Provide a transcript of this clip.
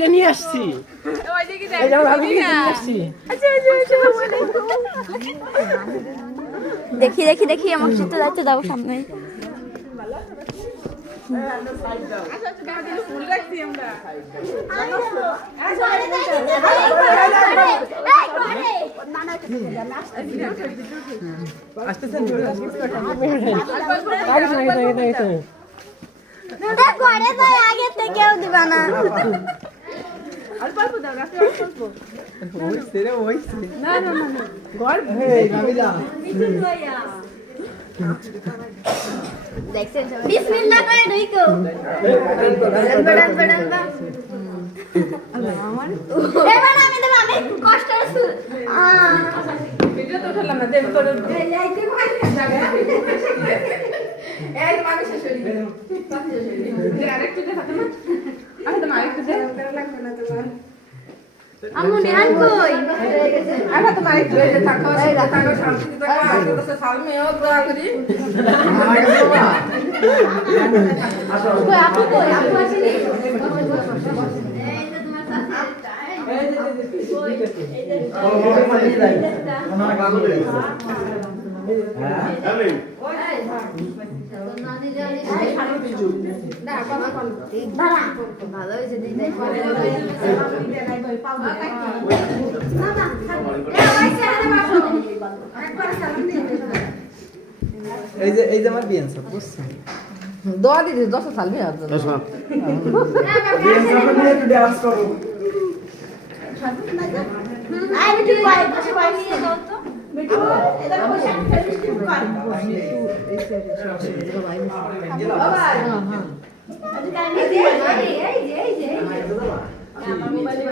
ভাবিরে নিয়ে আসছি এই যে আমার ভাবিরে নিয়ে আসছি দেখি দেখি দেখি আমার চিত্র যাচ্ছে যাবো সামনে আসতেছেন ঘরে তো আগে থেকে কেউ দিবা না বিসমিল্লাহ করে ঢুকো এবার আমি দেব আমি কষ্ট আছে ভিডিও তো উঠালাম না দেব তোর এইতে ভাই জায়গা এই মানে শেষরি আরেকটু দে ফাতেমা আমি তো আরেকটু দে লাগবে না তোমার আম্মু নিহান কই আরে তো আরেকটু দে থাকো থাকো শান্তি থাকো আর তো সালমে ও দোয়া করি কই আপু কই আপু আসেনি এই তো তোমার ভালো হয়েছে এই যে আমার বিয়ান সব বুঝছেন দোয়া দিদি 10 সাল মেয়ে আছে বিয়ান সব নিয়ে একটু ডান্স করো আই বিটু কই বসে বসে দাও তো বিটু এটা বসে আমি ফেসবুক কর বাবা হ্যাঁ আজ কাল এই যে আমার মোবাইলে